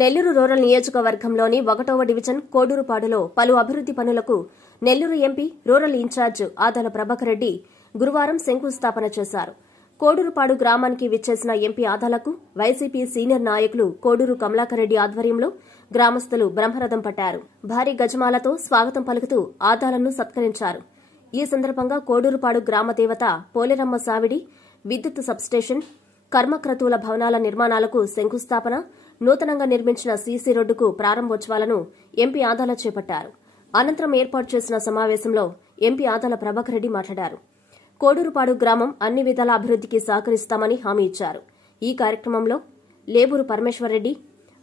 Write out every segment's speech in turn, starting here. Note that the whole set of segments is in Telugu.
నెల్లూరు రూరల్ నియోజకవర్గంలోని 1వ డివిజన్ కోడూరుపాడులో పలు అభివృద్ది పనులకు Nellore MP rural incharge Adala Prabhakar Reddy గురువారం శంకుస్థాపన చేశారు. కోడూరుపాడు గ్రామానికి విచ్చేసిన ఎంపీ ఆదాలకు వైసీపీ సీనియర్ నాయకులు కోడూరు కమలాకర్ రెడ్డి ఆధ్వర్యంలో గ్రామస్తులు బ్రహ్మరథం పట్టారు. భారీ గజమాలతో స్వాగతం పలుకుతూ ఆదాలను సత్కరించారు. ఈ సందర్భంగా కోడూరుపాడు గ్రామ దేవత పోలేరమ్మ సావిడి, విద్యుత్ సబ్స్టేషన్, కర్మక్రతువుల భవనాల నిర్మాణాలకు శంకుస్థాపన, నూతనంగా నిర్మించిన సీసీ రోడ్డుకు ప్రారంభోత్సవాలను ఎంపీ ఆదాల చేపట్టారు. అనంతరం ఏర్పాటు చేసిన సమావేశంలో ఎంపీ ఆదాల ప్రభాకర్ రెడ్డి మాట్లాడారు. కోడూరుపాడు గ్రామం అన్ని విధాల అభివృద్దికి సహకరిస్తామని హామీ ఇచ్చారు. ఈ కార్యక్రమంలో లేబూరు పరమేశ్వర్రెడ్డి,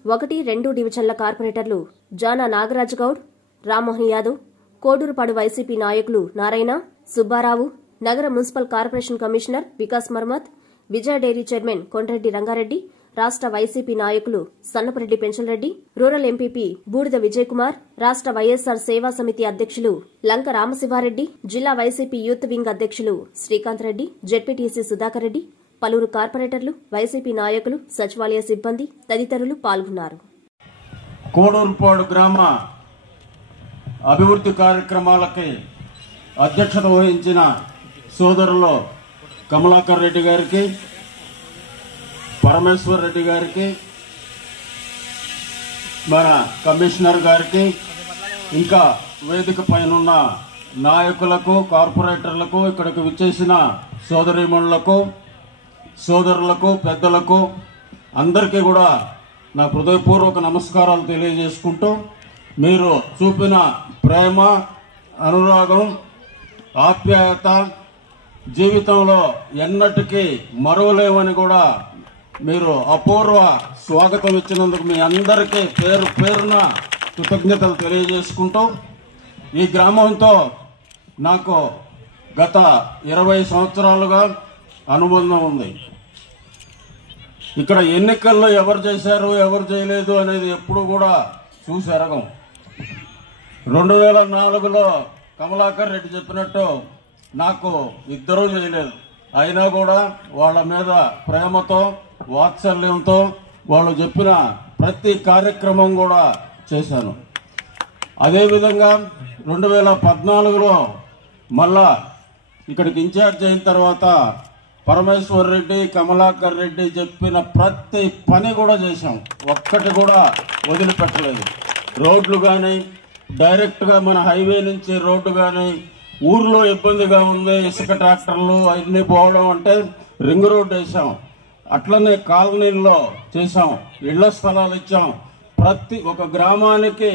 1-2 డివిజన్ల కార్పొరేటర్లు జానా నాగరాజగౌడ్, రామ్మోహన్ యాదవ్, కోడూరుపాడు వైసీపీ నాయకులు నారాయణ, సుబ్బారావు, నగర municipal corporation commissioner Vikas Marmat, Vijaya dairy chairman Kondreddy Rangareddy, రాష్ట వైసీపీ నాయకులు సన్నపరెడ్డి పెంచలరెడ్డి, రూరల్ ఎంపీపీ బూడిద విజయ్ కుమార్, రాష్ట వైఎస్సార్ సేవా సమితి అధ్యక్షులు లంక రామశివారెడ్డి, జిల్లా వైసీపీ యూత్ వింగ్ అధ్యక్షులు శ్రీకాంత్ రెడ్డి, జెడ్పీటీసీ సుధాకర్ రెడ్డి, పలువురు కార్పొరేటర్లు, వైసీపీ నాయకులు, సచివాలయ సిబ్బంది తదితరులు పాల్గొన్నారు. కోడూరుపాడు గ్రామ అభివృద్ధి కార్యక్రమాలకి అధ్యక్షత వహించిన సోదరులు కమలాకర్ రెడ్డి గారికి, పరమేశ్వర్ రెడ్డి గారికి, మన కమిషనర్ గారికి, ఇంకా వేదిక పైన నాయకులకు, కార్పొరేటర్లకు, ఇక్కడికి విచ్చేసిన సోదరీమణులకు, సోదరులకు, పెద్దలకు అందరికీ కూడా నా హృదయపూర్వక నమస్కారాలు తెలియజేసుకుంటూ, మీరు చూపిన ప్రేమ, అనురాగం, ఆప్యాయత జీవితంలో ఎన్నటికీ మరువలేవని కూడా మీరు అపూర్వ స్వాగతం ఇచ్చినందుకు మీ అందరికీ పేరు పేరున కృతజ్ఞతలు తెలియజేసుకుంటూ, ఈ గ్రామంతో నాకు గత 20 సంవత్సరాలుగా అనుబంధం ఉంది. ఇక్కడ ఎన్నికల్లో ఎవరు చేశారు, ఎవరు చేయలేదు అనేది ఎప్పుడు కూడా చూసి ఎరగం. 2004లో కమలాకర్ రెడ్డి చెప్పినట్టు నాకు ఇద్దరూ చేయలేదు. అయినా కూడా వాళ్ళ మీద ప్రేమతో, వాత్సల్యంతో వాళ్ళు చెప్పిన ప్రతి కార్యక్రమం కూడా చేశాను. అదేవిధంగా 2014లో మళ్ళా ఇక్కడికి ఇన్ఛార్జ్ అయిన తర్వాత పరమేశ్వర్ రెడ్డి, కమలాకర్ రెడ్డి చెప్పిన ప్రతి పని కూడా చేశాం. ఒక్కటి కూడా వదిలిపెట్టలేదు. రోడ్లు కానీ, డైరెక్ట్గా మన హైవే నుంచి రోడ్డు కానీ, ఊర్లో ఇబ్బందిగా ఉంది, ఇసుక ట్రాక్టర్లు అవన్నీ పోవడం అంటే రింగ్ రోడ్డు వేసాం. అట్లనే కాలనీల్లో చేశాం, ఇళ్ల స్థలాలు ఇచ్చాం. ప్రతి ఒక గ్రామానికి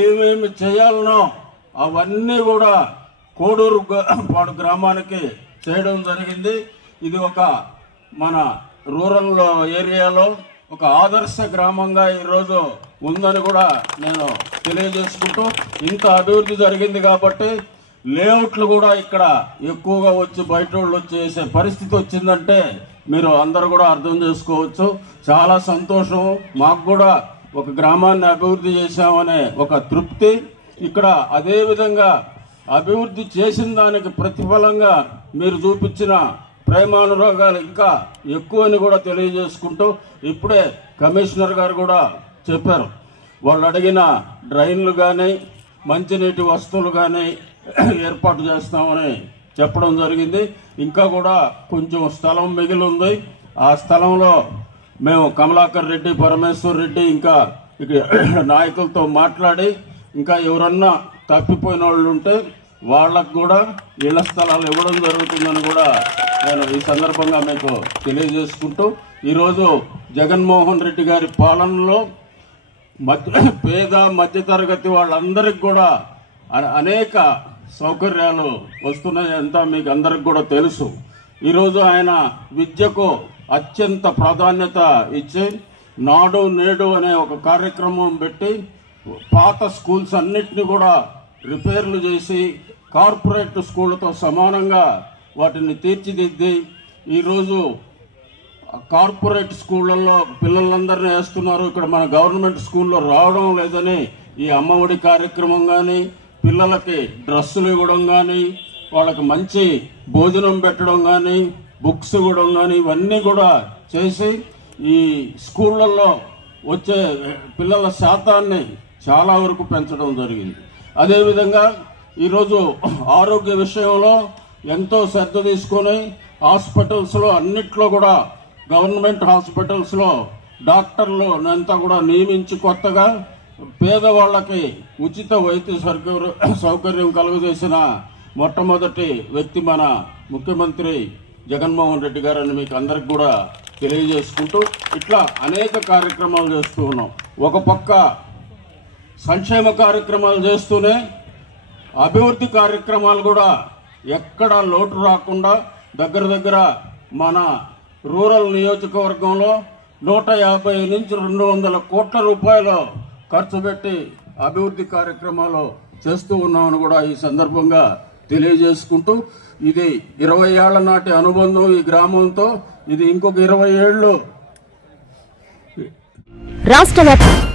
ఏమేమి చేయాలనో అవన్నీ కూడా కోడూరుపాడు గ్రామానికి చేయడం జరిగింది. ఇది ఒక మన రూరల్ ఏరియాలో ఒక ఆదర్శ గ్రామంగా ఈరోజు ఉందని కూడా నేను తెలియజేసుకుంటూ, ఇంత అభివృద్ధి జరిగింది కాబట్టి లేఅవుట్లు కూడా ఇక్కడ ఎక్కువగా వచ్చి బయట వాళ్ళు వచ్చి చేసే పరిస్థితి వచ్చిందంటే మీరు అందరూ కూడా అర్థం చేసుకోవచ్చు. చాలా సంతోషం. మాకు కూడా ఒక గ్రామాన్ని అభివృద్ధి చేశామనే ఒక తృప్తి. ఇక్కడ అదేవిధంగా అభివృద్ధి చేసిన దానికి ప్రతిఫలంగా మీరు చూపించిన ప్రేమానురాగాలు ఇంకా ఎక్కువని కూడా తెలియజేసుకుంటూ, ఇప్పుడే కమిషనర్ గారు కూడా చెప్పారు, వాళ్ళు అడిగిన డ్రైన్లు కానీ, మంచినీటి వస్తువులు కానీ ఏర్పాటు చేస్తామని చెప్పడం జరిగింది. ఇంకా కూడా కొంచెం స్థలం మిగిలి ఉంది. ఆ స్థలంలో మేము కమలాకర్ రెడ్డి, పరమేశ్వర్ రెడ్డి ఇంకా నాయకులతో మాట్లాడి, ఇంకా ఎవరన్నా తప్పిపోయిన వాళ్ళు ఉంటే వాళ్ళకు కూడా ఇళ్ల స్థలాలు ఇవ్వడం జరుగుతుందని కూడా నేను ఈ సందర్భంగా మీకు తెలియజేసుకుంటూ, ఈరోజు జగన్మోహన్ రెడ్డి గారి పాలనలో పేద మధ్యతరగతి వాళ్ళందరికీ కూడా అనేక సౌకర్యాలు వస్తున్నాయి. అంతా మీకు అందరికి కూడా తెలుసు. ఈరోజు ఆయన విద్యకు అత్యంత ప్రాధాన్యత ఇచ్చి నాడు నేడు అనే ఒక కార్యక్రమం పెట్టి పాత స్కూల్స్ అన్నిటిని కూడా రిపేర్లు చేసి కార్పొరేట్ స్కూళ్లతో సమానంగా వాటిని తీర్చిదిద్ది ఈరోజు కార్పొరేట్ స్కూళ్లలో పిల్లలందరినీ వేస్తున్నారు. ఇక్కడ మన గవర్నమెంట్ స్కూల్లో రావడం లేదని ఈ అమ్మఒడి కార్యక్రమం కానీ, పిల్లలకి డ్రెస్సులు ఇవ్వడం కానీ, వాళ్ళకి మంచి భోజనం పెట్టడం కానీ, బుక్స్ ఇవ్వడం కానీ, ఇవన్నీ కూడా చేసి ఈ స్కూళ్లలో వచ్చే పిల్లల శాతాన్ని చాలా వరకు పెంచడం జరిగింది. అదేవిధంగా ఈరోజు ఆరోగ్య విషయంలో ఎంతో శ్రద్ధ తీసుకొని హాస్పిటల్స్లో అన్నిట్లో కూడా గవర్నమెంట్ హాస్పిటల్స్లో డాక్టర్లు అంతా కూడా నియమించి కొత్తగా పేదవాళ్లకి ఉచిత వైద్య సౌకర్యం కలుగజేసిన మొట్టమొదటి వ్యక్తి మన ముఖ్యమంత్రి జగన్మోహన్ రెడ్డి గారని మీకు అందరికి కూడా తెలియజేసుకుంటూ ఇట్లా అనేక కార్యక్రమాలు చేస్తూ ఉన్నాం. ఒక పక్క సంక్షేమ కార్యక్రమాలు చేస్తూనే అభివృద్ధి కార్యక్రమాలు కూడా ఎక్కడ లోటు రాకుండా దగ్గర మన రూరల్ నియోజకవర్గంలో 150 నుంచి 200 కోట్ల రూపాయలు ఖర్చు పెట్టి అభివృద్ధి కార్యక్రమాలు చేస్తూ ఉన్నామని కూడా ఈ సందర్భంగా తెలియజేసుకుంటూ ఇది 20 ఏళ్ల నాటి అనుబంధం ఈ గ్రామంతో. ఇది ఇంకొక 20 ఏళ్లు రాష్ట్ర